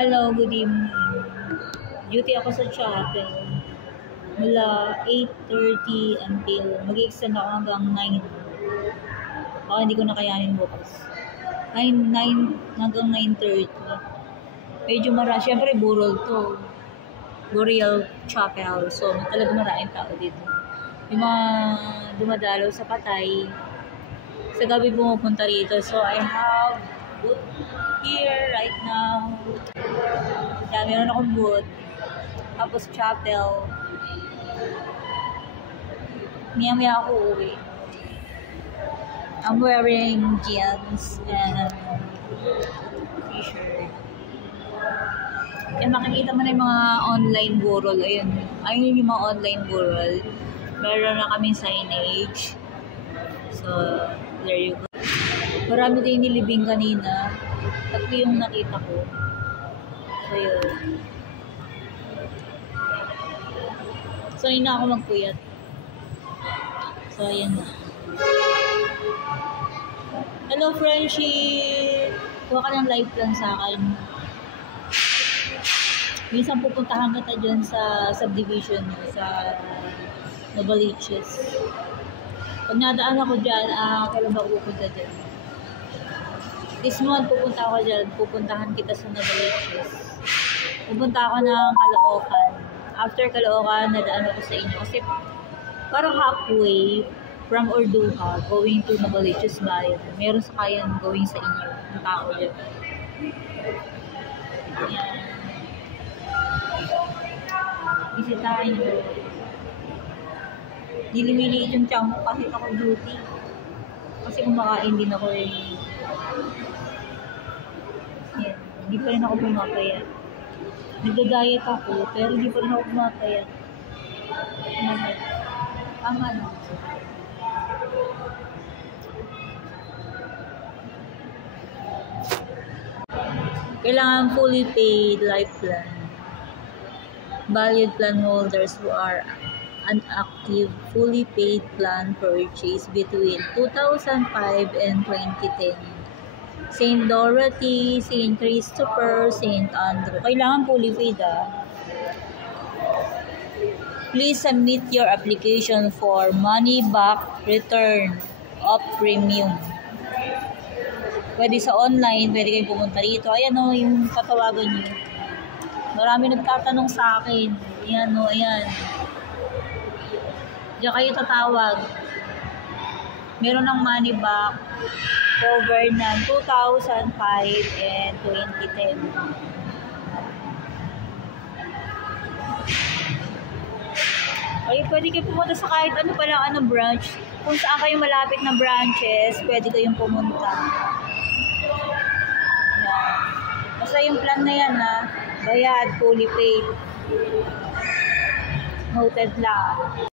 Hello, good evening. Duty ako sa chapel. Mula 8:30 until mag-extend ako hanggang 9. Baka hindi ko na kayanin bukas. 9 hanggang 9:30. Medyo marami. Siyempre, Burol to. Burial Chapel. So, talaga maraming tao dito. Yung mga dumadalaw sa patay, sa gabi pumupunta rito. So, I have booth here right now. Kaya meron akong booth. Tapos chapel. Maya-maya ako uwi. I'm wearing jeans and t-shirt. Kaya makikita mo na yung mga online burol. Ayun yung mga online burol. Meron na kaming signage. So, there you go. Marami din nilibing kanina. Tatlo yung nakita ko. So, yun. So, yun na ako magpuyat. So, ayan na. Hello, friendship! Kuha ka ng live plan sa akin. Minsan pupuntahan kita dyan sa subdivision, sa Novaliches. Pag nadaan ako dyan, kailan ba pupunta dyan? This month, pupunta ako dyan. Pupuntahan kita sa Novaliches. Pupunta ako ng Caloocan. After Caloocan, nadaan ako sa inyo. Kasi parang halfway from Orduha, going to Novaliches bayan. Meron sa kayan going sa inyo. Ang tao dyan. Ayan. Bisitahin ko. Nilimiliit yung tiyan ko kahit ako duty. Kasi kumakain din ako eh. Yan. Hindi pa rin ako pumapayat. Nagda-diet ako, pero hindi pa rin ako pumapayat. Tama na. Kailangan fully paid life plan. Valued plan holders who are an active fully paid plan purchase between 2005 and 2010. St. Dorothy, St. Christopher, St. Andrew. Kailangan fully paid Please submit your application for money back return of premium. Pwede sa online, pwede kayong pumunta rito. Ayan o, yung tatawagan nyo. Marami nagtatanong sa akin. Ayan o, ayan. Diyan kayo tatawag. Meron ng money back cover ng 2005 and 2010. Okay, pwede kayo pumunta sa kahit ano pala branch. Kung saan kayo malapit na branches, pwede kayong pumunta. Yan. Basta yung plan na yan bayad, fully paid. Noted lang.